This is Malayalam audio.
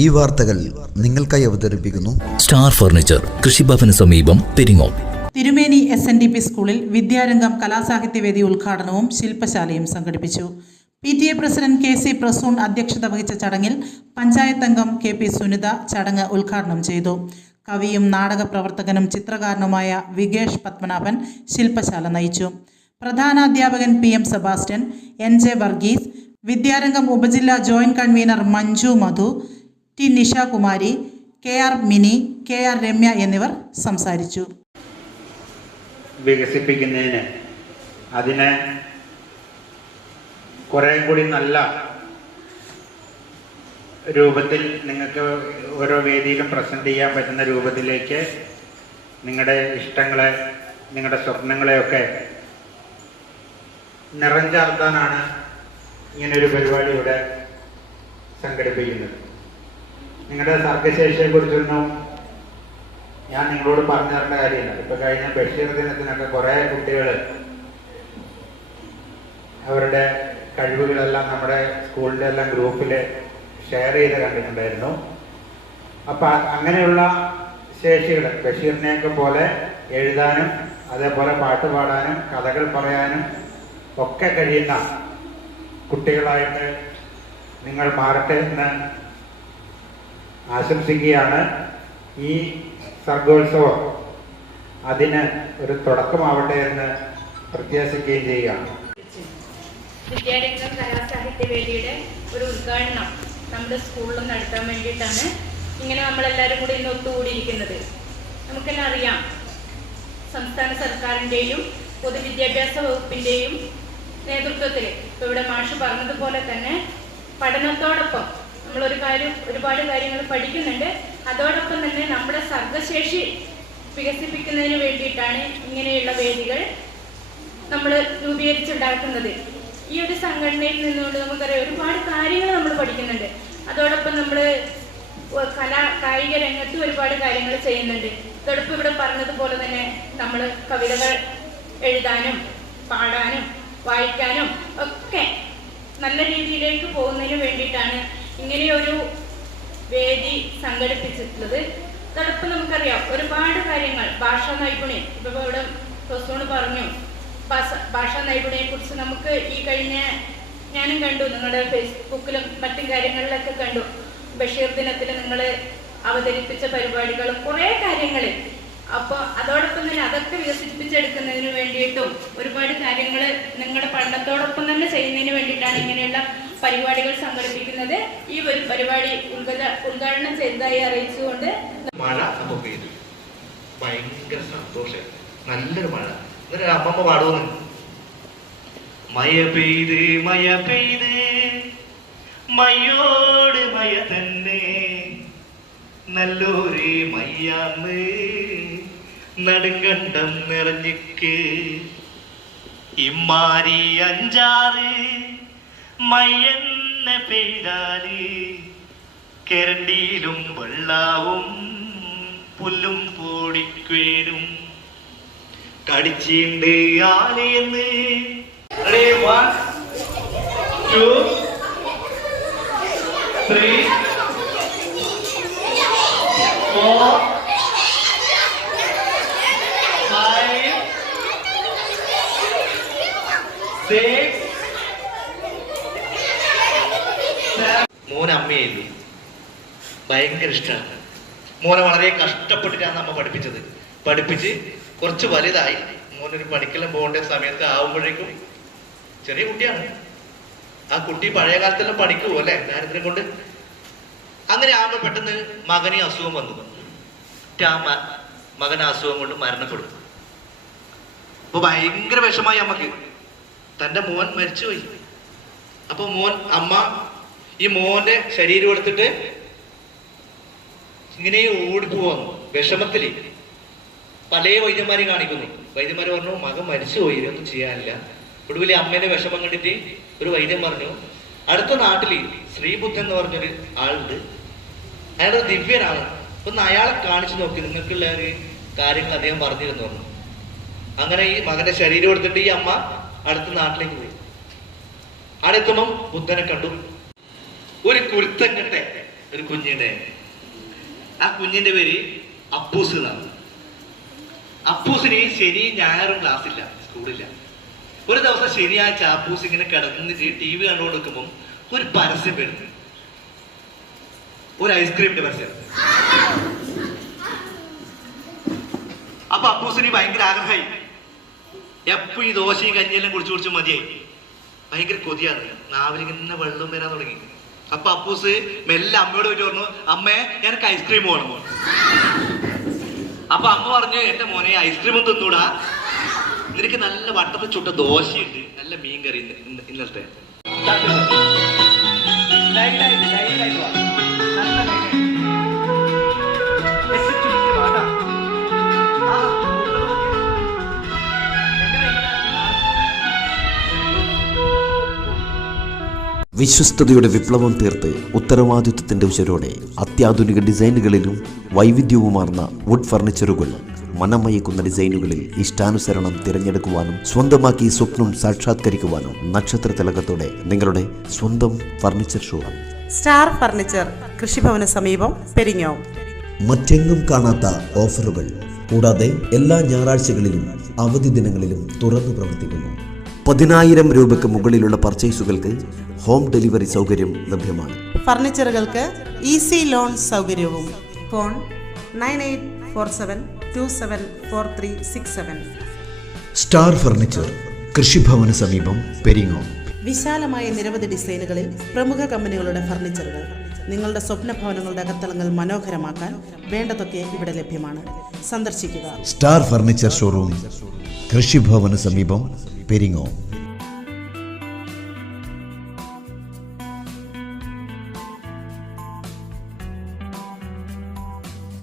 ഈ വാർത്തകൾ നിങ്ങൾക്കായി അവതരിപ്പിക്കുന്നു സ്റ്റാർ ഫർണിച്ചർ, കൃഷിഭവന് സമീപം, പെരിങ്ങോം. തിരുമേനി SNDP സ്കൂളിൽ വിദ്യാരംഗം കലാസാഹിത്യവേദി ഉദ്ഘാടനവും ശില്പശാലയും സംഘടിപ്പിച്ചു. PTA പ്രസിഡന്റ് KC പ്രസൂൺ അധ്യക്ഷത വഹിച്ച ചടങ്ങിൽ പഞ്ചായത്ത് അംഗം KP സുനിത ചടങ്ങ് ഉദ്ഘാടനം ചെയ്തു. കവിയും നാടക പ്രവർത്തകനും ചിത്രകാരനുമായ വികേഷ് പത്മനാഭൻ ശില്പശാല നയിച്ചു. പ്രധാനാധ്യാപകൻ PM സെബാസ്റ്റ്യൻ, NJ വർഗീസ്, വിദ്യാരംഗം ഉപജില്ലാ ജോയിന്റ് കൺവീനർ മഞ്ജു മധു, T Nishakumari, KR mini, KR Ramya എന്നിവർ സംസാരിച്ചു. വികസിപ്പിക്കുന്നതിന് അതിനെ കുറേ കൂടി നല്ല രൂപത്തിൽ നിങ്ങൾക്ക് ഓരോ വേദിയിലും പ്രസൻറ്റ് ചെയ്യാൻ പറ്റുന്ന രൂപത്തിലേക്ക് നിങ്ങളുടെ ഇഷ്ടങ്ങളെ, നിങ്ങളുടെ സ്വപ്നങ്ങളെയൊക്കെ നിറഞ്ചാർത്താനാണ് ഇങ്ങനൊരു പരിപാടി ഇവിടെ സംഘടിപ്പിക്കുന്നത്. നിങ്ങളുടെ സർഗശേഷിയെക്കുറിച്ചൊന്നും ഞാൻ നിങ്ങളോട് പറഞ്ഞു തരേണ്ട കാര്യമില്ല. ഇപ്പൊ കഴിഞ്ഞ ബഷീർ ദിനത്തിനൊക്കെ കുറേ കുട്ടികൾ അവരുടെ കഴിവുകളെല്ലാം നമ്മുടെ സ്കൂളിൻ്റെ എല്ലാം ഗ്രൂപ്പിൽ ഷെയർ ചെയ്ത് കണ്ടിട്ടുണ്ടായിരുന്നു. അപ്പൊ അങ്ങനെയുള്ള ശേഷികൾ ബഷീറിനെയൊക്കെ പോലെ എഴുതാനും അതേപോലെ പാട്ട് പാടാനും കഥകൾ പറയാനും ഒക്കെ കഴിയുന്ന കുട്ടികളായിട്ട് നിങ്ങൾ മാറട്ടെ എന്ന് ആശംസിക്കുകയാണ്. ഈ സർഗോത്സവം അതിന് ഒരു തുടക്കമാവട്ടെ എന്ന് പ്രത്യാശിക്കുകയും ചെയ്യുകയാണ്. വിദ്യാരംഗം കലാസാഹിത്യവേദിയുടെ ഒരു ഉദ്ഘാടനം നമ്മുടെ സ്കൂളിൽ നടത്താൻ വേണ്ടിയിട്ടാണ് ഇങ്ങനെ നമ്മളെല്ലാവരും കൂടി ഇന്ന് ഒത്തുകൂടിയിരിക്കുന്നത്. നമുക്കെല്ലാം അറിയാം, സംസ്ഥാന സർക്കാരിൻ്റെയും പൊതുവിദ്യാഭ്യാസ വകുപ്പിൻ്റെയും നേതൃത്വത്തിൽ ഇപ്പോൾ ഇവിടെ മാഷ് പറഞ്ഞതുപോലെ തന്നെ പഠനത്തോടൊപ്പം ഒരുപാട് കാര്യങ്ങൾ പഠിക്കുന്നുണ്ട്. അതോടൊപ്പം തന്നെ നമ്മുടെ സർഗശേഷി വികസിപ്പിക്കുന്നതിന് വേണ്ടിയിട്ടാണ് ഇങ്ങനെയുള്ള വേദികൾ നമ്മൾ രൂപീകരിച്ചുണ്ടാക്കുന്നത്. ഈ ഒരു സംഘടനയിൽ നിന്നുകൊണ്ട് നമുക്കറിയാം ഒരുപാട് കാര്യങ്ങൾ നമ്മൾ പഠിക്കുന്നുണ്ട്. അതോടൊപ്പം നമ്മൾ കായിക രംഗത്ത് ഒരുപാട് കാര്യങ്ങൾ ചെയ്യുന്നുണ്ട്. അതോടൊപ്പം ഇവിടെ പറഞ്ഞതുപോലെ തന്നെ നമ്മൾ കവിതകൾ എഴുതാനും പാടാനും വായിക്കാനും ഒക്കെ നല്ല രീതിയിലേക്ക് പോകുന്നതിന് വേണ്ടിയിട്ടാണ് ഇങ്ങനെയൊരു വേദി സംഘടിപ്പിച്ചിട്ടുള്ളത്. അതോടൊപ്പം നമുക്കറിയാം ഒരുപാട് കാര്യങ്ങൾ, ഭാഷാ നൈപുണ്യം, ഇപ്പോൾ ഇവിടെ പ്രസൂണ് പറഞ്ഞു, ഭാഷാ നൈപുണ്യത്തെ കുറിച്ച് നമുക്ക് ഈ കഴിഞ്ഞ ഞാനും കണ്ടു, നിങ്ങളുടെ ഫേസ്ബുക്കിലും മറ്റും കാര്യങ്ങളിലൊക്കെ കണ്ടു. ബഷീർ ദിനത്തിൽ നിങ്ങൾ അവതരിപ്പിച്ച പരിപാടികളും കുറേ കാര്യങ്ങൾ. അപ്പോൾ അതോടൊപ്പം തന്നെ അതൊക്കെ വികസിപ്പിച്ചെടുക്കുന്നതിന് വേണ്ടിയിട്ടും ഒരുപാട് കാര്യങ്ങൾ നിങ്ങളുടെ പഠനത്തോടൊപ്പം തന്നെ ചെയ്യുന്നതിന് വേണ്ടിയിട്ടാണ് ഇങ്ങനെയുള്ള പരിപാടികൾ സംഘടിപ്പിക്കുന്നത്. ഈ ഒരു പരിപാടി ഉദ്ഘാടനം ചെയ്തതായി അറിയിച്ചുകൊണ്ട് മഴ നമുക്ക് പെയ്തു, ഭയങ്കര സന്തോഷം, നല്ലൊരു മഴ. എന്നിട്ട് അമ്മമ്മ പാടുന്നു, മഴ പെയ്ത് മഴ പെയ്ത് മയോട് മഴ തന്നെ നല്ലൊരു മയ്യാന്ന് നടുങ്കണ്ടം നിറഞ്ഞിക്ക് ഇമ്മാരി 5-6 മയ്യെന്നെ പെയ്താല് കരണ്ടിയിലും വെള്ളാവും പുല്ലും പൊടിക്കേനും കടിച്ചിണ്ട് ആലയെന്ന്. 1 2 3 4 5 6 മോനെ അമ്മയായിരുന്നു, ഭയങ്കര ഇഷ്ടമാണ്. മോനെ വളരെ കഷ്ടപ്പെട്ടിട്ടാണ് അമ്മ പഠിപ്പിച്ച് കുറച്ച് വലുതായി. മോനൊരു പഠിക്കലും പോകേണ്ട സമയത്ത് ആവുമ്പോഴേക്കും ചെറിയ കുട്ടിയാണ്. ആ കുട്ടി പഴയ കാലത്തെല്ലാം പഠിക്കുമോ അല്ലെ, ദാരിദ്ര്യം കൊണ്ട്. അങ്ങനെ ആവുമ്പോൾ പെട്ടെന്ന് മകന് അസുഖം വന്നു. മകൻ അസുഖം കൊണ്ട് മരണപ്പെടും. അപ്പൊ ഭയങ്കര വിഷമായി അമ്മക്ക്, തൻ്റെ മോൻ മരിച്ചുപോയി. അപ്പൊ അമ്മ ഈ മോന്റെ ശരീരം എടുത്തിട്ട് ഇങ്ങനെ ഓടിപ്പോവാന്നു വിഷമത്തില്. പല വൈദ്യന്മാരെയും കാണിക്കുന്നു. വൈദ്യന്മാർ പറഞ്ഞു മകൻ മരിച്ചുപോയി, ഇതൊന്നും ചെയ്യാനില്ല. ഒടുവിൽ അമ്മേന്റെ വിഷമം കണ്ടിട്ട് ഒരു വൈദ്യൻ പറഞ്ഞു, അടുത്ത നാട്ടില് ശ്രീബുദ്ധൻ എന്ന് പറഞ്ഞൊരു ആളുണ്ട്, അയാളൊരു ദിവ്യനാണ്, ഒന്ന് അയാളെ കാണിച്ചു നോക്കി, നിങ്ങൾക്കുള്ള ഒരു കാര്യങ്ങൾ അദ്ദേഹം പറഞ്ഞിരുന്നു പറഞ്ഞു. അങ്ങനെ ഈ മകന്റെ ശരീരം എടുത്തിട്ട് ഈ അമ്മ അടുത്ത നാട്ടിലേക്ക് പോയി. അവിടെ എത്തുമ്പം ബുദ്ധനെ കണ്ടു. ഒരു കുരുത്തങ്ങട്ടെ ഒരു കുഞ്ഞിന്റെ. ആ കുഞ്ഞിന്റെ പേര് അപ്പൂസ് എന്നാണ്. അപ്പൂസിന് ശനി ഞായറും ക്ലാസ് ഇല്ല, സ്കൂളില്ല. ഒരു ദിവസം ശനിയാഴ്ച അപ്പൂസ് ഇങ്ങനെ കിടന്നിട്ട് TV കണ്ടുകൊണ്ട് നിൽക്കുമ്പോൾ ഒരു പരസ്യം വരുന്നു, ഒരു ഐസ്ക്രീമിന്റെ പരസ്യം. അപ്പൊ അപ്പൂസിന് ഭയങ്കര ആഗ്രഹമായി. എപ്പോഴും ഈ ദോശയും കഞ്ഞിയെല്ലാം കുടിച്ചു മതിയായി. ഭയങ്കര കൊതിയാണ്, നാവിലിങ്ങനെ വെള്ളം വരാൻ തുടങ്ങി. അപ്പൊ അപ്പൂസ് മെല്ലെ അമ്മയോട് പോയിട്ട് പറഞ്ഞു, അമ്മേ എനിക്ക് ഐസ്ക്രീം വേണം. അപ്പൊ അമ്മ പറഞ്ഞു, എന്റെ മോനെ ഐസ്ക്രീം ഒന്നും തിന്നൂടാ, നിനക്ക് നല്ല വട്ടത്തിൽ ചുട്ട ദോശയുണ്ട്, നല്ല മീൻ കറി ഇന്നത്തെ. വിശ്വസ്തയുടെ വിപ്ലവം തീർത്ത് ഉത്തരവാദിത്വത്തിന്റെ ഉശരോടെ അത്യാധുനിക ഡിസൈനുകളിലും വൈവിധ്യവുമാർന്ന വുഡ് ഫർണിച്ചറുകൾ, മനമയക്കുന്ന ഡിസൈനുകളിൽ ഇഷ്ടാനുസരണം തിരഞ്ഞെടുക്കുവാനും സ്വന്തമാക്കി സ്വപ്നം സാക്ഷാത്കരിക്കുവാനും നക്ഷത്ര തിലകത്തോടെ നിങ്ങളുടെ സ്വന്തം ഫർണിച്ചർ ഷോ. സ്റ്റാർ ഫർണിച്ചർ, കൃഷിഭവന് സമീപം, പെരിങ്ങോം. മറ്റെങ്ങും കാണാത്ത ഓഫറുകൾ കൂടാതെ എല്ലാ ഞായറാഴ്ചകളിലും അവധി ദിനങ്ങളിലും തുറന്നു പ്രവർത്തിക്കുന്നു. 10,000 രൂപയ്ക്ക് മുകളിലുള്ള പർച്ചേസുകൾക്ക് ഹോം ഡെലിവറി സൗകര്യം ലഭ്യമാണ്. ഫർണിച്ചറുകൾക്ക് ഈസി ലോൺ സൗകര്യവും. ഫോൺ 9847274367. സ്റ്റാർ ഫർണിച്ചർ, കൃഷിഭവന് സമീപം, പെരിങ്ങോം. വിശാലമായ നിരവധി ഡിസൈനുകളിൽ പ്രമുഖ കമ്പനികളുടെ ഫർണിച്ചറുകൾ. നിങ്ങളുടെ സ്വപ്ന ഭവനങ്ങളുടെ അകത്തളങ്ങൾ മനോഹരമാക്കാൻ വേണ്ടതൊക്കെ ഇവിടെ ലഭ്യമാണ്. സന്ദർശിക്കുക. സ്റ്റാർ ഫർണിച്ചർ ഷോറൂം, കൃഷിഭവന് സമീപം, പെരിങ്ങോം.